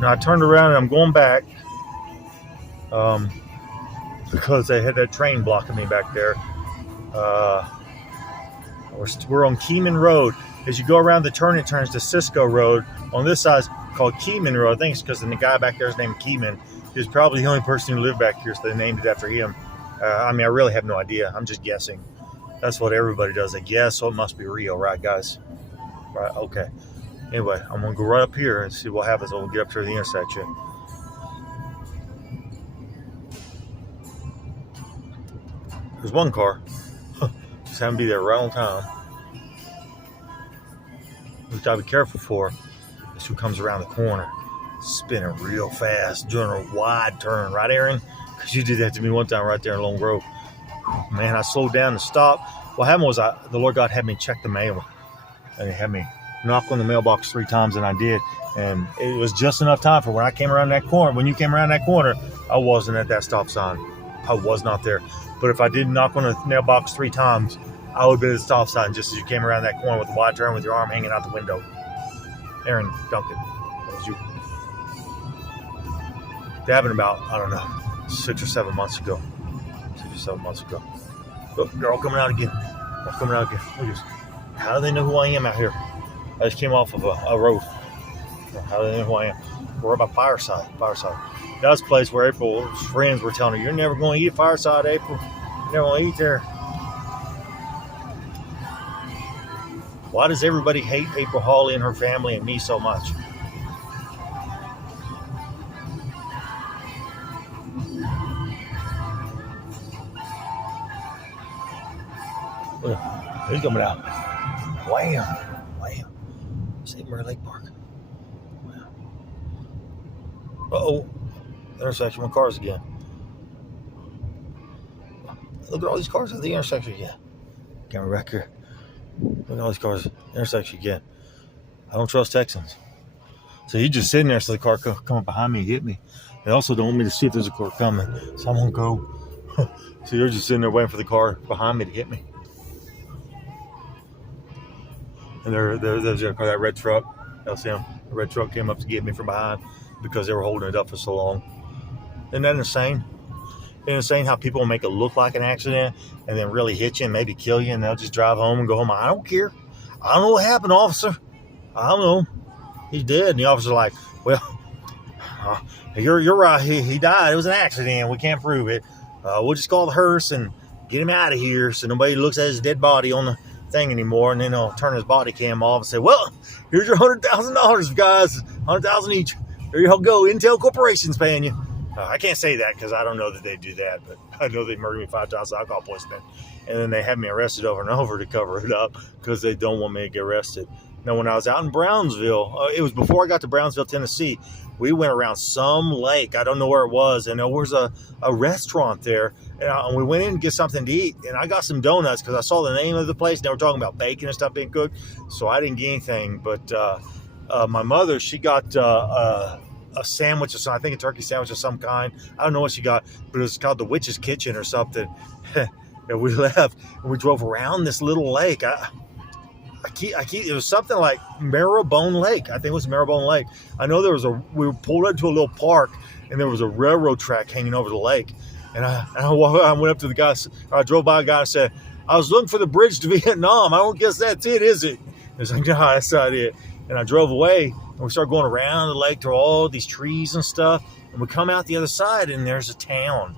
Now I turned around and I'm going back because they had that train blocking me back there. We're on Keeman Road. As you go around the turn, it turns to Cisco Road. On this side, it's called Keeman Road. I think it's because the guy back there is named Keeman. He's probably the only person who lived back here, so they named it after him. I really have no idea. I'm just guessing. That's what everybody does. They guess, so it must be real, right, guys? Right, okay. Anyway, I'm going to go right up here and see what happens when we get up to the intersection. There's one car. Just having to be there right on time. What you got to be careful for is who comes around the corner. Spinning real fast, doing a wide turn. Right, Aaron? Because you did that to me one time right there in Lone Grove. Man, I slowed down to stop. What happened was the Lord God had me check the mail. And He had me knock on the mailbox 3 times, and I did. And it was just enough time for when I came around that corner. When you came around that corner, I wasn't at that stop sign. I was not there. But if I didn't knock on the mailbox 3 times, I would have been at the stop sign just as you came around that corner with a wide turn with your arm hanging out the window. Aaron Duncan, that was you. That happened about, 6 or 7 months ago. 6 or 7 months ago. Look, they're all coming out again. Look at this. How do they know who I am out here? I just came off of a road. How do they know who I am? We're by Fireside. That's a place where April's friends were telling her, you're never going to eat Fireside, April. You're never going to eat there. Why does everybody hate April Hawley and her family and me so much? Look, he's coming out. Wham. St. Mary Lake Park. Wow. Uh-oh. Intersection with cars again. Look at all these cars at the intersection again. Camera back here. Look at all these cars. Intersection again. I don't trust Texans. So he's just sitting there so the car come up behind me and hit me. They also don't want me to see if there's a car coming. So I'm going to go. So you're just sitting there waiting for the car behind me to hit me. And there's that red truck. You'll see him. The red truck came up to get me from behind because they were holding it up for so long. Isn't that insane? Isn't it insane how people make it look like an accident and then really hit you and maybe kill you, and they'll just drive home and go home? I don't care. I don't know what happened, officer. I don't know. He's dead. And the officer's like, well, you're right. He died. It was an accident. We can't prove it. We'll just call the hearse and get him out of here so nobody looks at his dead body on the thing anymore. And then they'll turn his body cam off and say, well, here's your $100,000, guys. $100,000 each. There you go. Intel Corporation's paying you. I can't say that because I don't know that they do that, but I know they murdered me 5 times with alcohol poisoning. And then they have me arrested over and over to cover it up because they don't want me to get arrested. Now, when I was out in Brownsville, it was before I got to Brownsville, Tennessee, we went around some lake. I don't know where it was. And there was a restaurant there. And we went in to get something to eat. And I got some donuts because I saw the name of the place. And they were talking about bacon and stuff being cooked. So I didn't get anything. But my mother, she got a sandwich or something. I think a turkey sandwich of some kind. I don't know what she got. But it was called the Witch's Kitchen or something. And we left. And we drove around this little lake. It was something like Marrowbone Lake. I think it was Marrowbone Lake. I know we pulled into a little park and there was a railroad track hanging over the lake. And I went up to the guy, I drove by a guy and said, I was looking for the bridge to Vietnam. I don't guess that's it, is it? He was like, no, that's not it. And I drove away and we started going around the lake through all these trees and stuff. And we come out the other side and there's a town.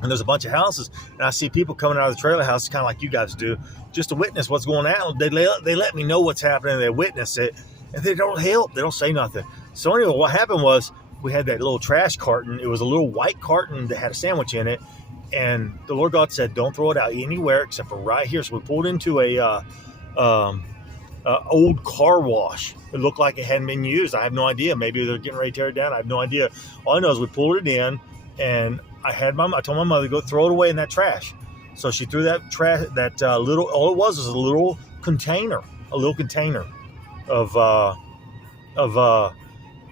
And there's a bunch of houses, and I see people coming out of the trailer house, kind of like you guys do, just to witness what's going on. They let me know what's happening. They witness it, and they don't help. They don't say nothing. So anyway, what happened was we had that little trash carton. It was a little white carton that had a sandwich in it, and the Lord God said, don't throw it out anywhere except for right here. So we pulled into a old car wash. It looked like it hadn't been used. I have no idea. Maybe they're getting ready to tear it down. I have no idea. All I know is we pulled it in, and I told my mother to go throw it away in that trash. So she threw that trash, all it was a little container of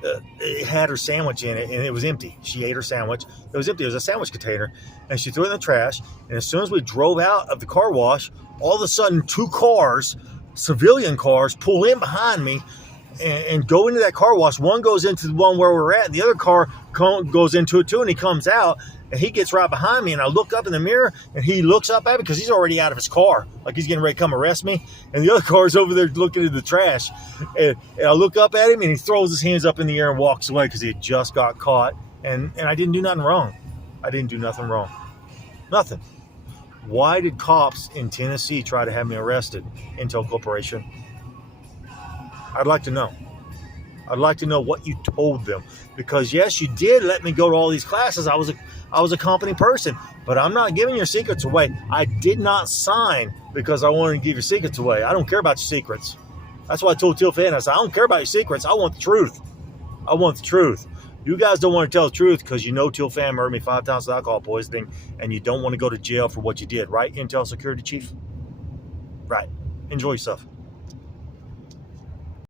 it had her sandwich in it, and it was empty. She ate her sandwich. It was empty. It was a sandwich container, and she threw it in the trash. And as soon as we drove out of the car wash, all of a sudden 2 cars, civilian cars, pull in behind me. and go into that car wash. One goes into the one where we're at, and the other car goes into it too, and he comes out, and he gets right behind me, and I look up in the mirror, and he looks up at me because he's already out of his car, like he's getting ready to come arrest me, and the other car's over there looking at the trash, and I look up at him, and he throws his hands up in the air and walks away because he had just got caught, and I didn't do nothing wrong. I didn't do nothing wrong. Nothing. Why did cops in Tennessee try to have me arrested? Intel Corporation. I'd like to know. I'd like to know what you told them, because yes, you did let me go to all these classes. I was a company person, but I'm not giving your secrets away. I did not sign because I wanted to give your secrets away. I don't care about your secrets. That's why I told Teal Fan, I said, I don't care about your secrets. I want the truth. I want the truth. You guys don't want to tell the truth because you know Teal Fan murdered me 5 times with alcohol poisoning, and you don't want to go to jail for what you did, right, Intel Security Chief? Right. Enjoy yourself.